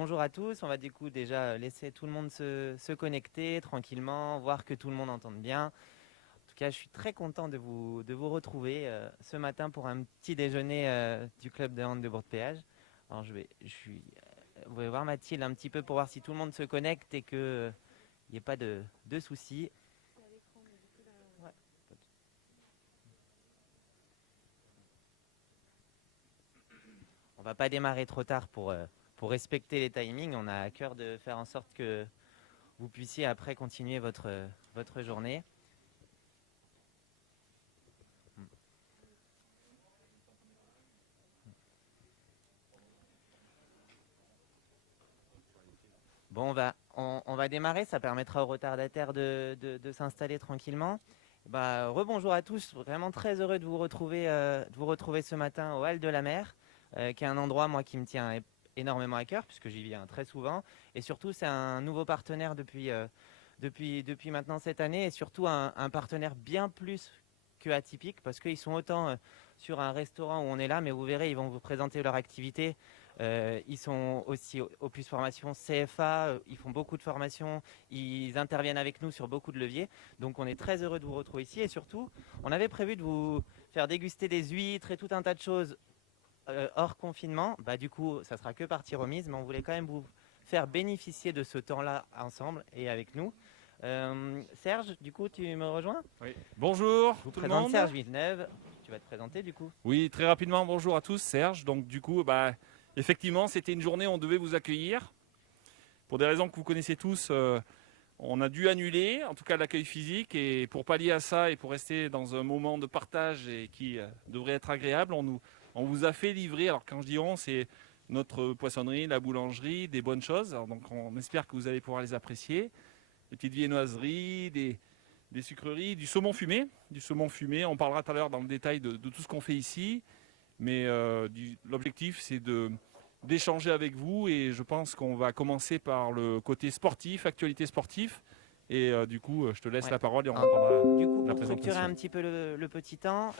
bonjour à tous. On va du coup déjà laisser tout le monde se connecter tranquillement, voir que tout le monde entende bien. En tout cas, je suis très content de vous retrouver ce matin pour un petit déjeuner du club de hand de Bourg-de-Péage. Alors vous pouvez voir Mathilde un petit peu pour voir si tout le monde se connecte et qu'il n'y ait pas de soucis. Ouais. On va pas démarrer trop tard pour respecter les timings. On a à cœur de faire en sorte que vous puissiez après continuer votre journée. Bon, on va démarrer, ça permettra aux retardataires de s'installer tranquillement. Rebonjour à tous, vraiment très heureux de vous retrouver ce matin au Hall de la Mer, qui est un endroit moi qui me tient énormément à cœur puisque j'y viens très souvent. Et surtout, c'est un nouveau partenaire depuis maintenant cette année et surtout un partenaire bien plus que atypique parce qu'ils sont autant sur un restaurant où on est là, mais vous verrez, ils vont vous présenter leur activité. Ils sont aussi Opus Formation CFA, ils font beaucoup de formations, ils interviennent avec nous sur beaucoup de leviers. Donc on est très heureux de vous retrouver ici et surtout, on avait prévu de vous faire déguster des huîtres et tout un tas de choses hors confinement. Du coup, ça sera que partie remise, mais on voulait quand même vous faire bénéficier de ce temps-là ensemble et avec nous. Serge, du coup, tu me rejoins? Oui. Bonjour Je vous tout le présente monde. Serge Villeneuve. Tu vas te présenter du coup. Oui, très rapidement, bonjour à tous, Serge. Donc du coup, effectivement, c'était une journée où on devait vous accueillir. Pour des raisons que vous connaissez tous, on a dû annuler, en tout cas l'accueil physique. Et pour pallier à ça et pour rester dans un moment de partage et qui devrait être agréable, on vous a fait livrer, alors quand je dis on, c'est notre poissonnerie, la boulangerie, des bonnes choses. Alors, donc on espère que vous allez pouvoir les apprécier. Des petites viennoiseries, des sucreries, du saumon fumé. On parlera tout à l'heure dans le détail de tout ce qu'on fait ici. Mais l'objectif, c'est d'échanger avec vous. Et je pense qu'on va commencer par le côté sportif, actualité sportive. Et du coup, je te laisse la parole et on reprendra Du coup, la pour structurer présentation. un petit peu le petit temps,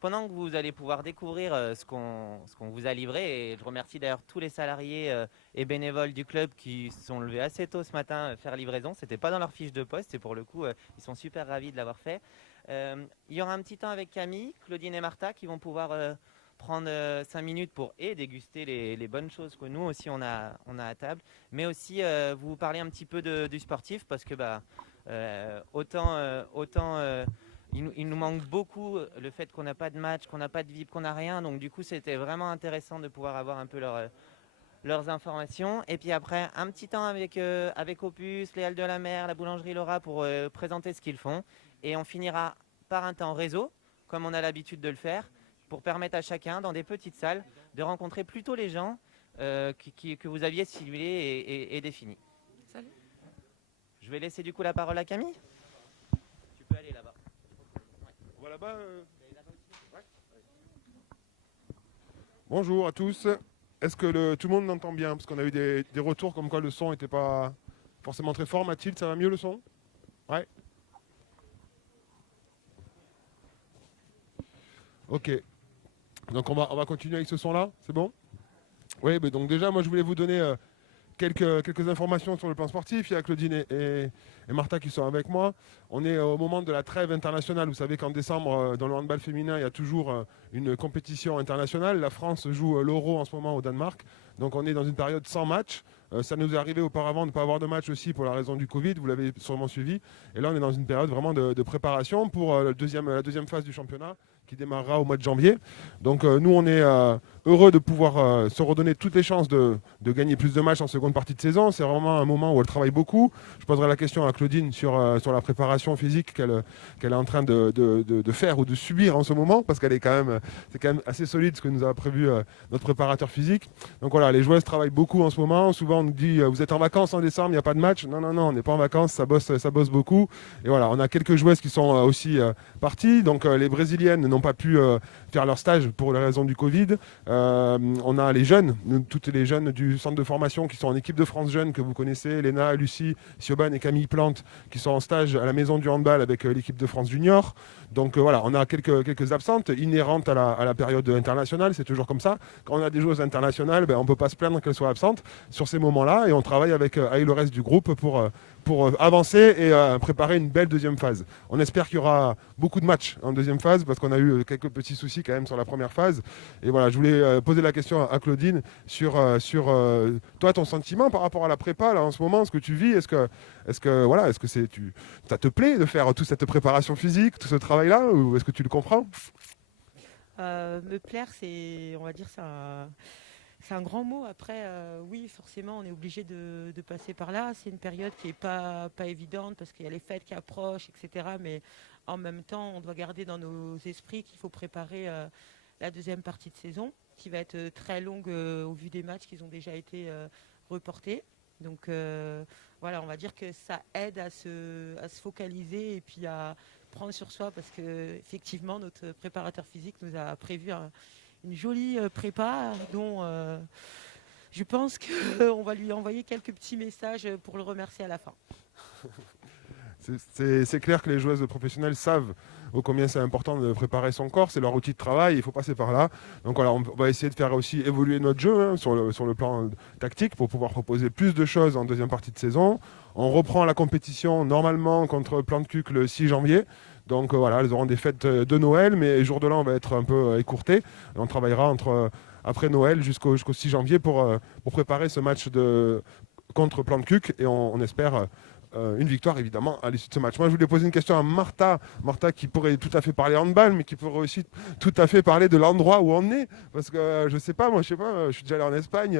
pendant que vous allez pouvoir découvrir ce qu'on vous a livré, et je remercie d'ailleurs tous les salariés et bénévoles du club qui se sont levés assez tôt ce matin faire livraison. C'était pas dans leur fiche de poste et pour le coup, ils sont super ravis de l'avoir fait. Il y aura un petit temps avec Camille, Claudine et Martha qui vont pouvoir prendre 5 minutes pour déguster les bonnes choses que nous aussi on a à table, mais aussi vous parler un petit peu du sportif parce que il nous manque beaucoup le fait qu'on n'a pas de match, qu'on n'a pas de VIP, qu'on n'a rien. Donc du coup, c'était vraiment intéressant de pouvoir avoir un peu leurs informations. Et puis après, un petit temps avec Opus, les Halles de la Mer, la boulangerie Laura pour présenter ce qu'ils font. Et on finira par un temps réseau, comme on a l'habitude de le faire, pour permettre à chacun, dans des petites salles, de rencontrer plutôt les gens que vous aviez ciblés et définis. Salut. Je vais laisser du coup la parole à Camille. Tu peux aller là-bas. On va là-bas. Ouais. Bonjour à tous. Est-ce que tout le monde m'entend bien? Parce qu'on a eu des retours comme quoi le son n'était pas forcément très fort. Mathilde, ça va mieux le son? Ouais. Ok. Donc on va continuer avec ce son-là. C'est bon? Oui, mais donc déjà, moi je voulais vous donner quelques informations sur le plan sportif. Il y a Claudine et Martha qui sont avec moi. On est au moment de la trêve internationale. Vous savez qu'en décembre, dans le handball féminin, il y a toujours une compétition internationale. La France joue l'Euro en ce moment au Danemark. Donc on est dans une période sans match. Ça nous est arrivé auparavant de ne pas avoir de match aussi pour la raison du Covid. Vous l'avez sûrement suivi. Et là, on est dans une période vraiment de préparation pour la deuxième phase du championnat qui démarrera au mois de janvier. Donc nous, on est heureux de pouvoir se redonner toutes les chances de gagner plus de matchs en seconde partie de saison. C'est vraiment un moment où elle travaille beaucoup. Je poserai la question à Claudine sur la préparation physique qu'elle est en train de faire ou de subir en ce moment, parce qu'elle c'est quand même assez solide ce que nous a prévu notre préparateur physique. Donc voilà, les joueuses travaillent beaucoup en ce moment. Souvent on nous dit vous êtes en vacances en décembre, il n'y a pas de match. Non, on n'est pas en vacances, ça bosse beaucoup. Et voilà, on a quelques joueuses qui sont aussi parties. Donc les Brésiliennes n'ont n'ont pas pu faire leur stage pour les raisons du Covid. On a les jeunes, toutes les jeunes du centre de formation qui sont en équipe de France Jeunes que vous connaissez, Léna, Lucie, Sioban et Camille Plante, qui sont en stage à la maison du handball avec l'équipe de France Junior. Donc voilà, on a quelques absentes inhérentes à la période internationale, c'est toujours comme ça. Quand on a des joueuses internationales, on ne peut pas se plaindre qu'elles soient absentes sur ces moments-là, et on travaille avec le reste du groupe pour avancer et préparer une belle deuxième phase. On espère qu'il y aura beaucoup de matchs en deuxième phase, parce qu'on a eu quelques petits soucis quand même sur la première phase. Et voilà, je voulais poser la question à Claudine sur toi, ton sentiment par rapport à la prépa là, en ce moment, ce que tu vis. Est-ce que ça te plaît de faire toute cette préparation physique, tout ce travail-là, ou est-ce que tu le comprends? Me plaire, on va dire, c'est un grand mot. Après, oui, forcément, on est obligé de passer par là. C'est une période qui n'est pas évidente parce qu'il y a les fêtes qui approchent, etc. Mais en même temps, on doit garder dans nos esprits qu'il faut préparer la deuxième partie de saison, qui va être très longue au vu des matchs qui ont déjà été reportés. Donc voilà, on va dire que ça aide à se focaliser et puis à prendre sur soi, parce que effectivement notre préparateur physique nous a prévu une jolie prépa dont je pense qu'on va lui envoyer quelques petits messages pour le remercier à la fin. C'est clair que les joueuses professionnelles savent ô combien c'est important de préparer son corps, c'est leur outil de travail, il faut passer par là. Donc voilà, on va essayer de faire aussi évoluer notre jeu sur le plan tactique pour pouvoir proposer plus de choses en deuxième partie de saison. On reprend la compétition normalement contre Plantecuq le 6 janvier. Donc voilà, elles auront des fêtes de Noël, mais le jour de l'an va être un peu écourté. On travaillera après Noël jusqu'au 6 janvier pour préparer ce match contre Plantecuq, et on espère une victoire évidemment à l'issue de ce match. Moi je voulais poser une question à Martha qui pourrait tout à fait parler handball, mais qui pourrait aussi tout à fait parler de l'endroit où on est, parce que je sais pas, je suis déjà allé en Espagne,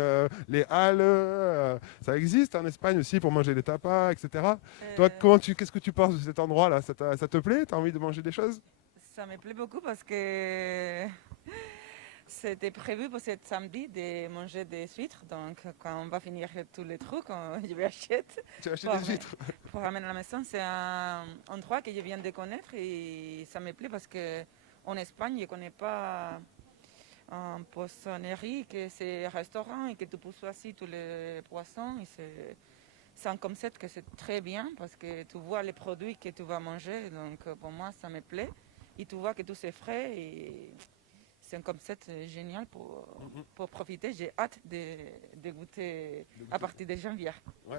les halles, ça existe en Espagne aussi pour manger des tapas, etc. Toi, qu'est-ce que tu penses de cet endroit là? Ça te plaît? T'as envie de manger des choses? Ça me plaît beaucoup parce que c'était prévu pour cet samedi de manger des huîtres. Donc, quand on va finir tous les trucs, je vais acheter. Tu as acheté des huîtres? Pour ramener à la maison, c'est un endroit que je viens de connaître et ça me plaît parce qu'en Espagne, je ne connais pas un poissonnerie, que c'est un restaurant et que tu peux choisir tous les poissons. C'est un concept que c'est très bien parce que tu vois les produits que tu vas manger. Donc, pour moi, ça me plaît. Et tu vois que tout c'est frais et c'est un concept génial pour profiter. J'ai hâte de goûter à partir de janvier. Ouais.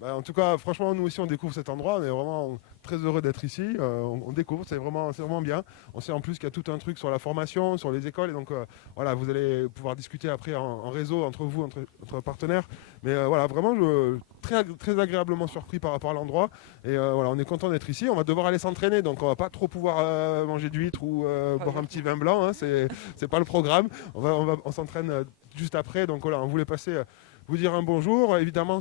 En tout cas, franchement, nous aussi, on découvre cet endroit. On est vraiment très heureux d'être ici. On découvre, c'est vraiment bien. On sait en plus qu'il y a tout un truc sur la formation, sur les écoles. Et donc, voilà, vous allez pouvoir discuter après en réseau entre vous, entre partenaires. Mais voilà, vraiment, très, très agréablement surpris par rapport à l'endroit. Et voilà, on est content d'être ici. On va devoir aller s'entraîner. Donc, on va pas trop pouvoir manger d'huîtres ou boire un petit vin blanc. Hein, c'est pas le programme. On s'entraîne juste après. Donc, voilà, on voulait passer vous dire un bonjour. Évidemment,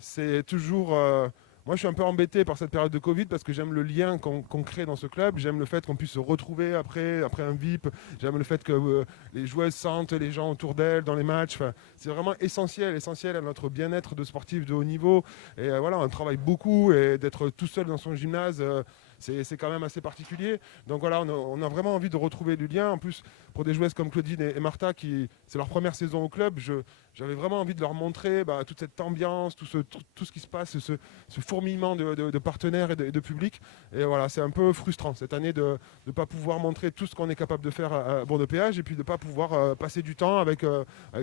c'est toujours... moi, je suis un peu embêté par cette période de Covid parce que j'aime le lien qu'on crée dans ce club. J'aime le fait qu'on puisse se retrouver après un VIP. J'aime le fait que les joueuses sentent les gens autour d'elles dans les matchs. Enfin, c'est vraiment essentiel à notre bien-être de sportif de haut niveau. Et voilà, on travaille beaucoup et d'être tout seul dans son gymnase... c'est quand même assez particulier. Donc voilà, on a vraiment envie de retrouver du lien. En plus, pour des joueuses comme Claudine et Martha, c'est leur première saison au club, j'avais vraiment envie de leur montrer toute cette ambiance, tout ce qui se passe, ce fourmillement de partenaires et de public. Et voilà, c'est un peu frustrant cette année de ne pas pouvoir montrer tout ce qu'on est capable de faire à Bordeaux-Péage et puis de ne pas pouvoir passer du temps avec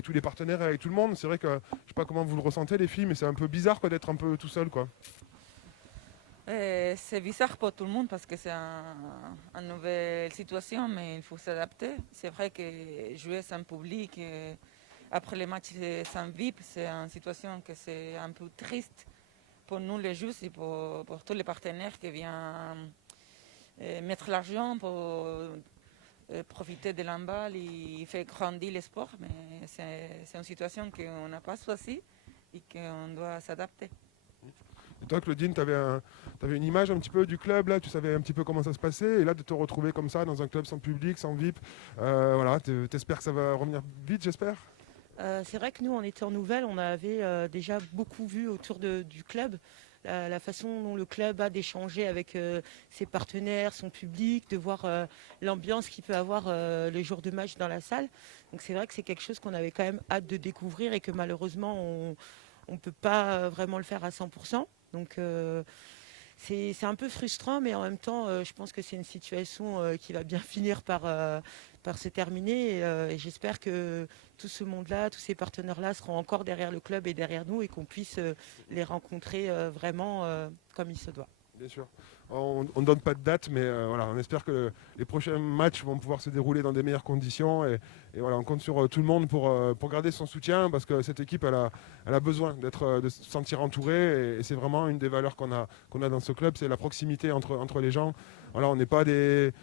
tous les partenaires et avec tout le monde. C'est vrai que je ne sais pas comment vous le ressentez les filles, mais c'est un peu bizarre d'être un peu tout seul, quoi. C'est bizarre pour tout le monde parce que c'est une nouvelle situation, mais il faut s'adapter. C'est vrai que jouer sans public, après les matchs sans VIP, c'est une situation que c'est un peu triste pour nous les joueurs et pour tous les partenaires qui viennent mettre l'argent pour profiter de l'handball et faire grandir le sport. Mais c'est une situation qu'on n'a pas choisie et qu'on doit s'adapter. Et toi, Claudine, tu avais une image un petit peu du club, là, tu savais un petit peu comment ça se passait, et là, de te retrouver comme ça dans un club sans public, sans VIP, voilà, t'espères que ça va revenir vite, j'espère? C'est vrai que nous, en étant nouvelles, on avait déjà beaucoup vu autour du club. la façon dont le club a d'échanger avec ses partenaires, son public, de voir l'ambiance qu'il peut avoir les jours de match dans la salle. Donc c'est vrai que c'est quelque chose qu'on avait quand même hâte de découvrir et que malheureusement on ne peut pas vraiment le faire à 100%. Donc c'est un peu frustrant, mais en même temps, je pense que c'est une situation qui va bien finir par se terminer. Et j'espère que tout ce monde-là, tous ces partenaires-là seront encore derrière le club et derrière nous et qu'on puisse les rencontrer vraiment comme il se doit. Bien sûr. On ne donne pas de date, mais voilà, on espère que les prochains matchs vont pouvoir se dérouler dans des meilleures conditions. Et voilà, on compte sur tout le monde pour garder son soutien, parce que cette équipe, elle a besoin de se sentir entourée. Et c'est vraiment une des valeurs qu'on a dans ce club, c'est la proximité entre les gens. Voilà, on n'est pas des...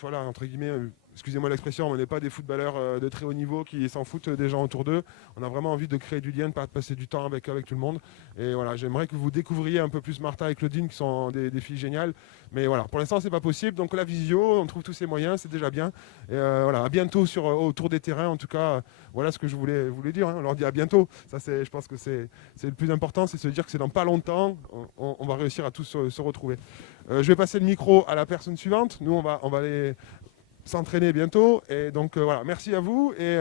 Voilà, entre guillemets... Excusez-moi l'expression, on n'est pas des footballeurs de très haut niveau qui s'en foutent des gens autour d'eux. On a vraiment envie de créer du lien, de passer du temps avec tout le monde. Et voilà, j'aimerais que vous découvriez un peu plus Martha et Claudine, qui sont des filles géniales. Mais voilà, pour l'instant, c'est pas possible. Donc la visio, on trouve tous ces moyens, c'est déjà bien. Et voilà, à bientôt autour des terrains. En tout cas, voilà ce que je voulais dire. On leur dit à bientôt. Ça, je pense que c'est le plus important, c'est se dire que c'est dans pas longtemps, on va réussir à tous se retrouver. Je vais passer le micro à la personne suivante. Nous, on va aller s'entraîner bientôt. Et donc voilà, merci à vous. Et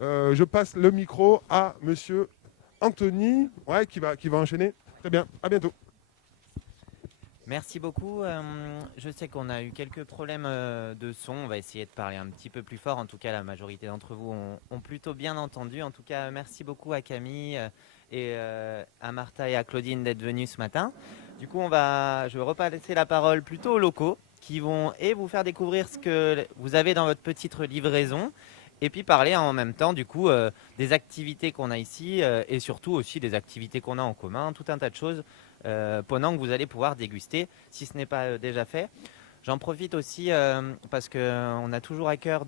je passe le micro à monsieur Anthony, qui va enchaîner. Très bien, à bientôt. Merci beaucoup. Je sais qu'on a eu quelques problèmes de son. On va essayer de parler un petit peu plus fort. En tout cas, la majorité d'entre vous ont plutôt bien entendu. En tout cas, merci beaucoup à Camille et à Martha et à Claudine d'être venues ce matin. Du coup, je vais repasser la parole plutôt aux locaux qui vont vous faire découvrir ce que vous avez dans votre petite livraison et puis parler en même temps du coup des activités qu'on a ici et surtout aussi des activités qu'on a en commun, tout un tas de choses pendant que vous allez pouvoir déguster si ce n'est pas déjà fait. J'en profite aussi parce qu'on a toujours à cœur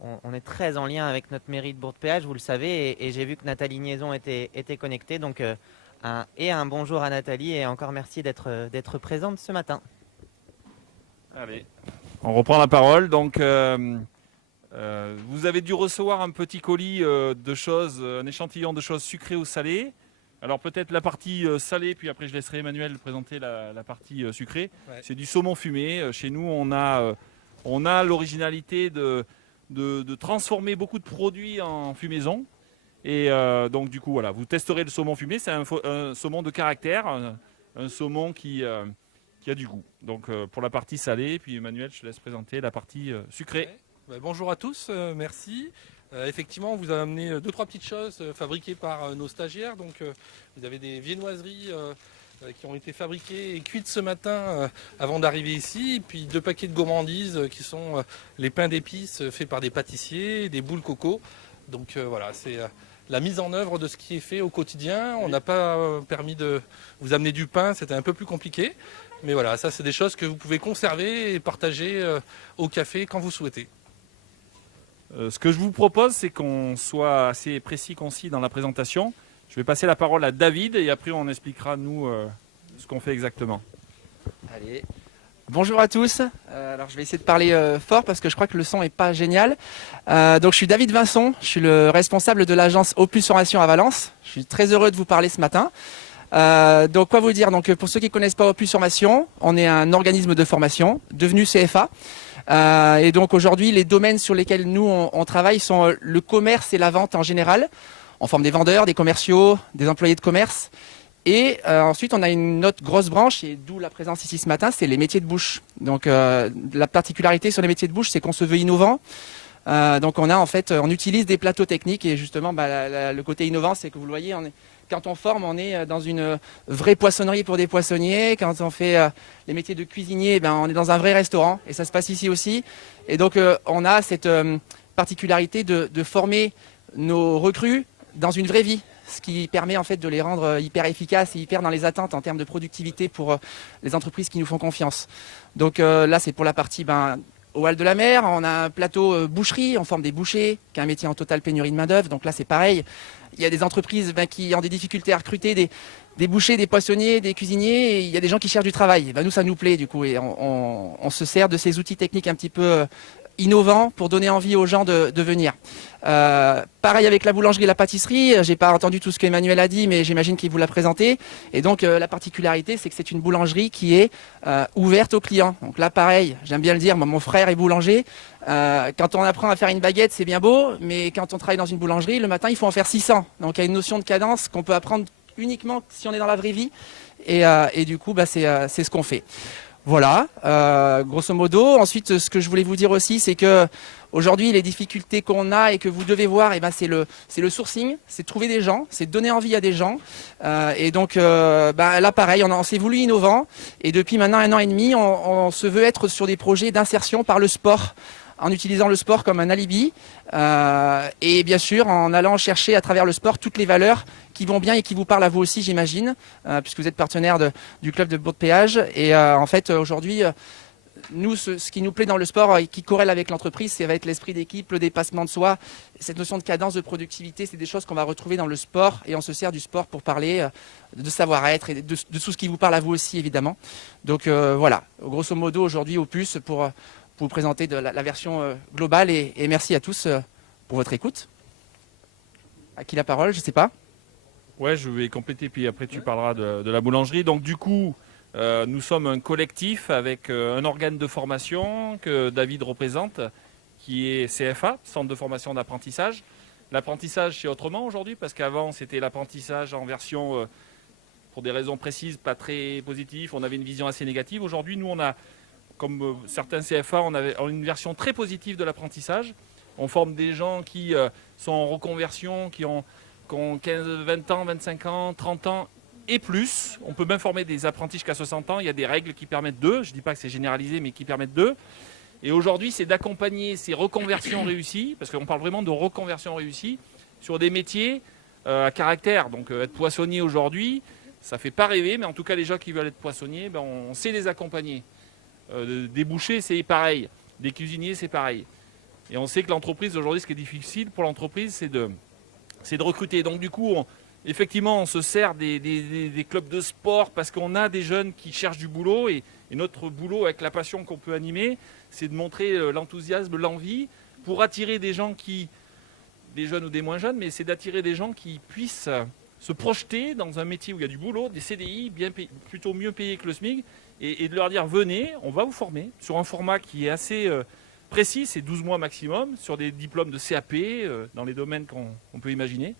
on est très en lien avec notre mairie de Bourg-de-Péage, vous le savez, et j'ai vu que Nathalie Niaison était connectée, donc un bonjour à Nathalie et encore merci d'être présente ce matin. Allez, on reprend la parole. Donc, vous avez dû recevoir un petit colis de choses, un échantillon de choses sucrées ou salées. Alors peut-être la partie salée, puis après je laisserai Emmanuel présenter la partie sucrée. Ouais. C'est du saumon fumé. Chez nous, on a l'originalité de transformer beaucoup de produits en fumaison. Et donc du coup, voilà, vous testerez le saumon fumé. C'est un saumon de caractère, un saumon qui a du goût. Donc pour la partie salée, puis Emmanuel, je te laisse présenter la partie sucrée. Ouais. Bonjour à tous, merci. Effectivement, on vous a amené 2-3 petites choses fabriquées par nos stagiaires. Donc vous avez des viennoiseries qui ont été fabriquées et cuites ce matin avant d'arriver ici. Et puis 2 paquets de gourmandises qui sont les pains d'épices faits par des pâtissiers, des boules coco. Donc voilà, c'est la mise en œuvre de ce qui est fait au quotidien. On n'a pas permis de vous amener du pain, c'était un peu plus compliqué. Mais voilà, ça c'est des choses que vous pouvez conserver et partager au café quand vous souhaitez. Ce que je vous propose, c'est qu'on soit assez précis, concis dans la présentation. Je vais passer la parole à David et après on expliquera nous ce qu'on fait exactement. Allez. Bonjour à tous. Alors je vais essayer de parler fort parce que je crois que le son n'est pas génial. Donc je suis David Vincent, je suis le responsable de l'agence Opus Formation à Valence. Je suis très heureux de vous parler ce matin. Donc quoi vous dire, donc pour ceux qui ne connaissent pas Opus Formation, on est un organisme de formation devenu CFA. Et donc aujourd'hui, les domaines sur lesquels nous on travaille sont le commerce et la vente en général. On forme des vendeurs, des commerciaux, des employés de commerce. Et ensuite, on a une autre grosse branche, et d'où la présence ici ce matin, c'est les métiers de bouche. Donc la particularité sur les métiers de bouche, c'est qu'on se veut innovant. Donc on utilise des plateaux techniques et justement le côté innovant, c'est que vous le voyez, quand on forme, on est dans une vraie poissonnerie pour des poissonniers. Quand on fait les métiers de cuisinier, on est dans un vrai restaurant et ça se passe ici aussi. Et donc on a cette particularité de former nos recrues dans une vraie vie, ce qui permet en fait de les rendre hyper efficaces et hyper dans les attentes en termes de productivité pour les entreprises qui nous font confiance. Donc là, c'est pour la partie au Hall de la Mer. On a un plateau boucherie, on forme des bouchers, qui est un métier en totale pénurie de main-d'œuvre. Donc là, c'est pareil. Il y a des entreprises qui ont des difficultés à recruter des bouchers, des poissonniers, des cuisiniers. Et il y a des gens qui cherchent du travail. Nous, ça nous plaît du coup. Et on se sert de ces outils techniques un petit peu innovant pour donner envie aux gens de venir. Pareil avec la boulangerie et la pâtisserie, j'ai pas entendu tout ce qu'Emmanuel a dit, mais j'imagine qu'il vous l'a présenté. Et donc la particularité, c'est que c'est une boulangerie qui est ouverte aux clients. Donc là, pareil, j'aime bien le dire, moi, mon frère est boulanger. Quand on apprend à faire une baguette, c'est bien beau, mais quand on travaille dans une boulangerie, le matin, il faut en faire 600. Donc il y a une notion de cadence qu'on peut apprendre uniquement si on est dans la vraie vie. Et du coup, c'est ce qu'on fait. Voilà, grosso modo. Ensuite, ce que je voulais vous dire aussi, c'est que aujourd'hui, les difficultés qu'on a et que vous devez voir, c'est le sourcing, c'est trouver des gens, c'est donner envie à des gens. Et donc, là, pareil, on s'est voulu innovant. Et depuis maintenant 1 an et demi, on se veut être sur des projets d'insertion par le sport, en utilisant le sport comme un alibi. Et bien sûr, en allant chercher à travers le sport toutes les valeurs qui vont bien et qui vous parlent à vous aussi, j'imagine, puisque vous êtes partenaire du club de Bourg-de-Péage. Et en fait, aujourd'hui, nous, ce qui nous plaît dans le sport et qui corrèle avec l'entreprise, ça va être l'esprit d'équipe, le dépassement de soi, cette notion de cadence, de productivité. C'est des choses qu'on va retrouver dans le sport et on se sert du sport pour parler de savoir-être et de tout ce qui vous parle à vous aussi, évidemment. Donc voilà, grosso modo, aujourd'hui, Opus, pour vous présenter la version globale et merci à tous pour votre écoute. À qui la parole, je ne sais pas. Ouais, je vais compléter, puis après tu parleras de la boulangerie. Donc du coup, nous sommes un collectif avec un organe de formation que David représente, qui est CFA, Centre de formation d'apprentissage. L'apprentissage, c'est autrement aujourd'hui, parce qu'avant, c'était l'apprentissage en version, pour des raisons précises, pas très positive. On avait une vision assez négative. Aujourd'hui, nous, on a, comme certains CFA, on a une version très positive de l'apprentissage. On forme des gens qui sont en reconversion, qui ont 15, 20 ans, 25 ans, 30 ans et plus. On peut même former des apprentis jusqu'à 60 ans. Il y a des règles qui permettent d'eux. Je ne dis pas que c'est généralisé, mais qui permettent d'eux. Et aujourd'hui, c'est d'accompagner ces reconversions réussies, parce qu'on parle vraiment de reconversion réussie, sur des métiers à caractère. Donc être poissonnier aujourd'hui, ça ne fait pas rêver, mais en tout cas, les gens qui veulent être poissonniers, on sait les accompagner. Des bouchers, c'est pareil. Des cuisiniers, c'est pareil. Et on sait que l'entreprise, aujourd'hui, ce qui est difficile pour l'entreprise, c'est de recruter. Donc du coup, effectivement, on se sert des clubs de sport parce qu'on a des jeunes qui cherchent du boulot. Et notre boulot, avec la passion qu'on peut animer, c'est de montrer l'enthousiasme, l'envie, pour attirer des gens des jeunes ou des moins jeunes, mais c'est d'attirer des gens qui puissent se projeter dans un métier où il y a du boulot, des CDI, plutôt mieux payés que le SMIC, et de leur dire, venez, on va vous former sur un format qui est assez précis, c'est 12 mois maximum, sur des diplômes de CAP, dans les domaines qu'on peut imaginer.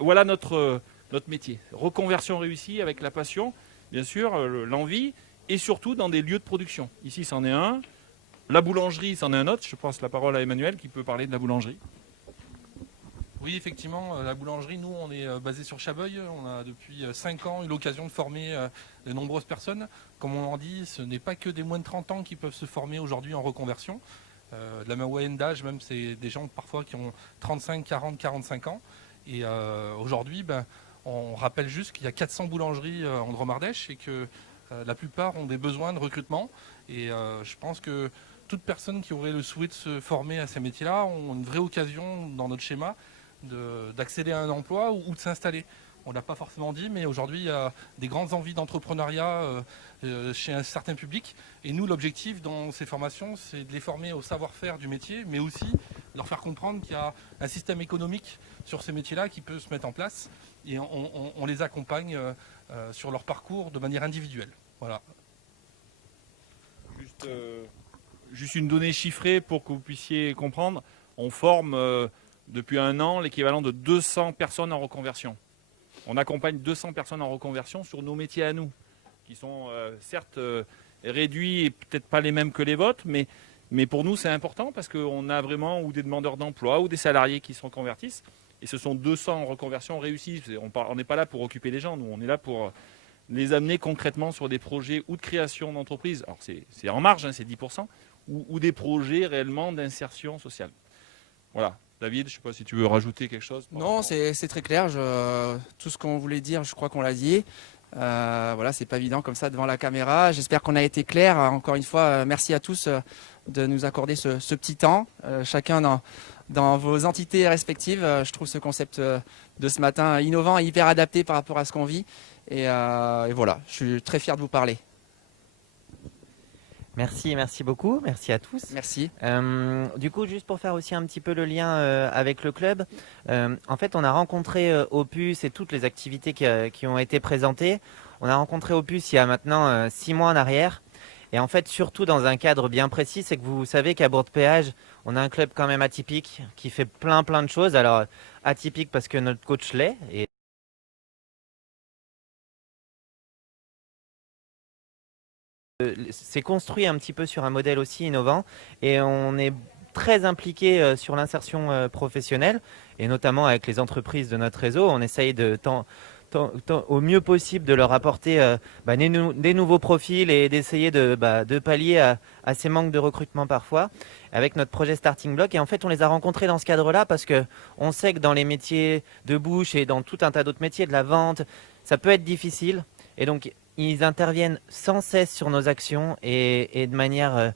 Voilà notre métier. Reconversion réussie avec la passion, bien sûr, l'envie, et surtout dans des lieux de production. Ici, c'en est un. La boulangerie, c'en est un autre. Je passe la parole à Emmanuel qui peut parler de la boulangerie. Oui, effectivement, la boulangerie, nous, on est basé sur Chabeuil. On a depuis 5 ans eu l'occasion de former de nombreuses personnes. Comme on en dit, ce n'est pas que des moins de 30 ans qui peuvent se former aujourd'hui en reconversion. La moyenne d'âge, même, c'est des gens parfois qui ont 35, 40, 45 ans. Et aujourd'hui, on rappelle juste qu'il y a 400 boulangeries en Drôme-Ardèche et que la plupart ont des besoins de recrutement. Et je pense que toute personne qui aurait le souhait de se former à ces métiers-là ont une vraie occasion dans notre schéma d'accéder à un emploi ou de s'installer. On ne l'a pas forcément dit, mais aujourd'hui, il y a des grandes envies d'entrepreneuriat chez un certain public. Et nous, l'objectif dans ces formations, c'est de les former au savoir-faire du métier, mais aussi leur faire comprendre qu'il y a un système économique sur ces métiers-là qui peut se mettre en place. Et on les accompagne sur leur parcours de manière individuelle. Voilà. Juste une donnée chiffrée pour que vous puissiez comprendre. On forme depuis 1 an l'équivalent de 200 personnes en reconversion. On accompagne 200 personnes en reconversion sur nos métiers à nous, qui sont certes réduits et peut-être pas les mêmes que les vôtres, mais pour nous c'est important parce qu'on a vraiment ou des demandeurs d'emploi ou des salariés qui se reconvertissent. Et ce sont 200 reconversions réussies. On n'est pas là pour occuper les gens, nous on est là pour les amener concrètement sur des projets ou de création d'entreprise. Alors c'est en marge, hein, c'est 10%, ou des projets réellement d'insertion sociale. Voilà. David, je ne sais pas si tu veux rajouter quelque chose. Non, c'est très clair. Tout ce qu'on voulait dire, je crois qu'on l'a dit. Voilà, c'est pas évident comme ça devant la caméra. J'espère qu'on a été clair. Encore une fois, merci à tous de nous accorder ce petit temps, chacun dans vos entités respectives. Je trouve ce concept de ce matin innovant et hyper adapté par rapport à ce qu'on vit. Et voilà, je suis très fier de vous parler. Merci beaucoup, merci à tous. Merci. Du coup, juste pour faire aussi un petit peu le lien avec le club, en fait, on a rencontré Opus et toutes les activités qui ont été présentées. On a rencontré Opus il y a maintenant 6 mois en arrière. Et en fait, surtout dans un cadre bien précis, c'est que vous savez qu'à Bourg-de-Péage, on a un club quand même atypique qui fait plein de choses. Alors, atypique parce que notre coach l'est. Et c'est construit un petit peu sur un modèle aussi innovant et on est très impliqué sur l'insertion professionnelle et notamment avec les entreprises de notre réseau. On essaye au mieux possible de leur apporter des nouveaux profils et d'essayer de pallier à ces manques de recrutement parfois avec notre projet Starting Block. Et en fait, on les a rencontrés dans ce cadre-là parce qu'on sait que dans les métiers de bouche et dans tout un tas d'autres métiers, de la vente, ça peut être difficile. Et donc, ils interviennent sans cesse sur nos actions et de manière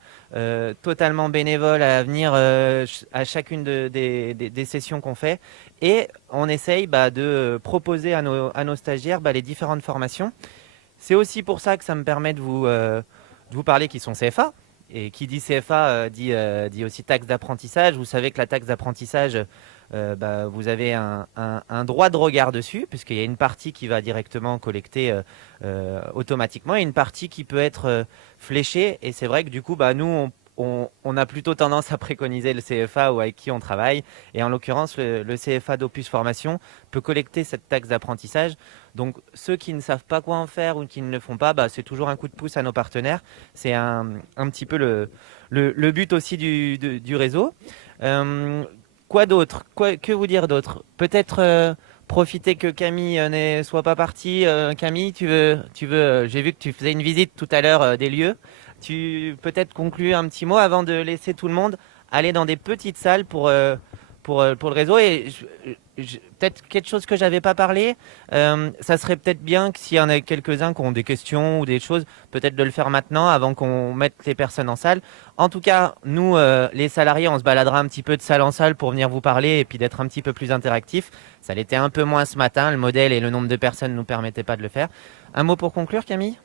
totalement bénévole à venir à chacune des sessions qu'on fait. Et on essaye de proposer à nos stagiaires les différentes formations. C'est aussi pour ça que ça me permet de vous parler qui sont CFA. Et qui dit CFA dit aussi taxe d'apprentissage. Vous savez que la taxe d'apprentissage, vous avez un droit de regard dessus, puisqu'il y a une partie qui va directement collecter automatiquement et une partie qui peut être fléchée. Et c'est vrai que du coup, nous, on a plutôt tendance à préconiser le CFA ou avec qui on travaille. Et en l'occurrence, le CFA d'Opus Formation peut collecter cette taxe d'apprentissage. Donc ceux qui ne savent pas quoi en faire ou qui ne le font pas, c'est toujours un coup de pouce à nos partenaires. C'est un petit peu le but aussi du réseau. Quoi d'autre? Que vous dire d'autre? Peut-être profiter que Camille ne soit pas partie. Camille, tu veux j'ai vu que tu faisais une visite tout à l'heure des lieux. Tu peut-être conclure un petit mot avant de laisser tout le monde aller dans des petites salles pour le réseau. Et peut-être quelque chose que j'avais pas parlé, ça serait peut-être bien que s'il y en a quelques-uns qui ont des questions ou des choses, peut-être de le faire maintenant avant qu'on mette les personnes en salle. En tout cas, nous, les salariés, on se baladera un petit peu de salle en salle pour venir vous parler et puis d'être un petit peu plus interactif. Ça l'était un peu moins ce matin, le modèle et le nombre de personnes ne nous permettaient pas de le faire. Un mot pour conclure, Camille?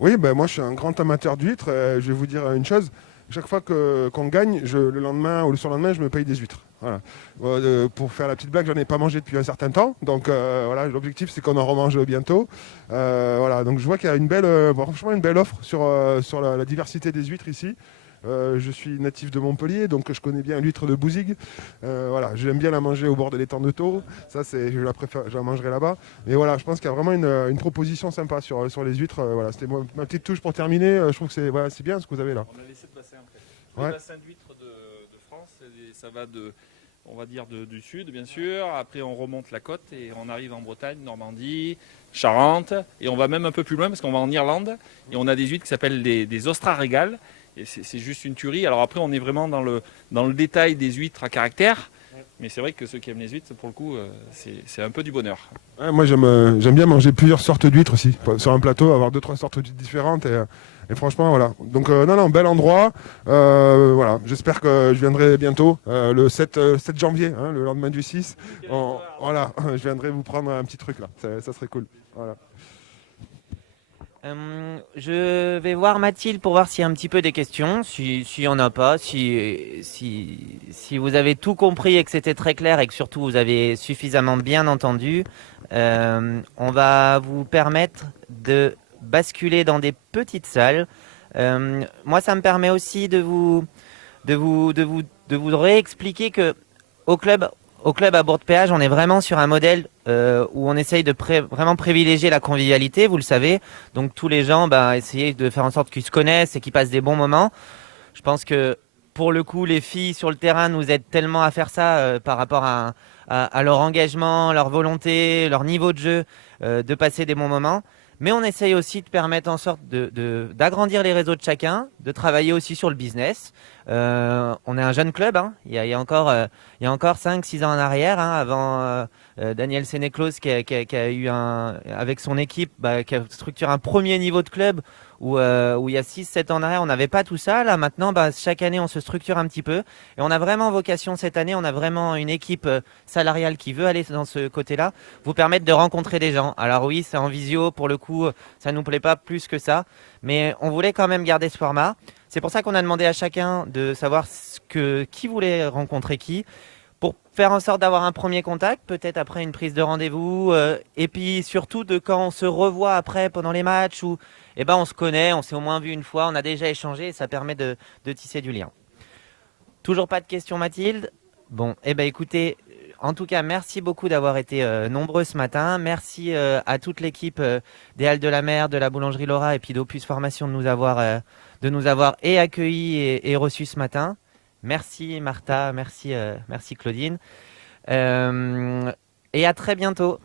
Oui, moi je suis un grand amateur d'huîtres. Je vais vous dire une chose. Chaque fois qu'on gagne, le lendemain ou le surlendemain, je me paye des huîtres. Voilà. Pour faire la petite blague, j'en ai pas mangé depuis un certain temps. Donc voilà, l'objectif c'est qu'on en remange bientôt. Voilà, donc je vois qu'il y a franchement une belle offre sur la diversité des huîtres ici. Je suis natif de Montpellier, donc je connais bien l'huître de Bouzigues. Voilà, j'aime bien la manger au bord de l'étang de Thau. Ça, je la mangerai là-bas. Mais voilà, je pense qu'il y a vraiment une proposition sympa sur les huîtres. Voilà, c'était ma petite touche pour terminer. Je trouve que c'est bien ce que vous avez là. On a laissé le bassin en fait. Ouais. Le bassin d'huîtres de France, ça va on va dire du sud bien sûr. Après on remonte la côte et on arrive en Bretagne, Normandie, Charente. Et on va même un peu plus loin parce qu'on va en Irlande. Et on a des huîtres qui s'appellent des Ostrarégales. Et c'est juste une tuerie. Alors après, on est vraiment dans le détail des huîtres à caractère. Mais c'est vrai que ceux qui aiment les huîtres, pour le coup, c'est un peu du bonheur. Ouais, moi, j'aime bien manger plusieurs sortes d'huîtres aussi. Sur un plateau, avoir 2-3 sortes d'huîtres différentes. Et franchement, voilà. Donc, non, bel endroit. Voilà. J'espère que je viendrai bientôt, le 7 janvier, le lendemain du 6. Voilà, je viendrai vous prendre un petit truc là. Ça serait cool. Voilà. Je vais voir Mathilde pour voir s'il y a un petit peu des questions. S'il n'y en a pas, si vous avez tout compris et que c'était très clair et que surtout vous avez suffisamment bien entendu, on va vous permettre de basculer dans des petites salles. Moi, ça me permet aussi de vous réexpliquer que au club à Bourg-de-Péage, on est vraiment sur un modèle où on essaye de vraiment privilégier la convivialité, vous le savez. Donc tous les gens, essayer de faire en sorte qu'ils se connaissent et qu'ils passent des bons moments. Je pense que pour le coup, les filles sur le terrain nous aident tellement à faire ça par rapport à leur engagement, leur volonté, leur niveau de jeu, de passer des bons moments. Mais on essaye aussi de permettre en sorte d'agrandir les réseaux de chacun, de travailler aussi sur le business. On est un jeune club, hein. Il y a encore 5-6 ans en arrière, hein, avant Daniel Sénéclos qui a eu avec son équipe, qui a structuré un premier niveau de club où il y a 6-7 ans en arrière, on n'avait pas tout ça. Là, maintenant, chaque année, on se structure un petit peu. Et on a vraiment vocation cette année, on a vraiment une équipe salariale qui veut aller dans ce côté-là, vous permettre de rencontrer des gens. Alors oui, c'est en visio, pour le coup, ça ne nous plaît pas plus que ça. Mais on voulait quand même garder ce format. C'est pour ça qu'on a demandé à chacun de savoir qui voulait rencontrer qui, pour faire en sorte d'avoir un premier contact, peut-être après une prise de rendez-vous, et puis surtout de quand on se revoit après pendant les matchs, où on se connaît, on s'est au moins vu une fois, on a déjà échangé, et ça permet de tisser du lien. Toujours pas de questions, Mathilde? Bon, écoutez, en tout cas, merci beaucoup d'avoir été nombreux ce matin. Merci à toute l'équipe des Halles de la Mer, de la Boulangerie Laura et puis d'Opus Formation de nous avoir et accueillis et reçus ce matin. Merci Martha, merci Claudine. Et à très bientôt.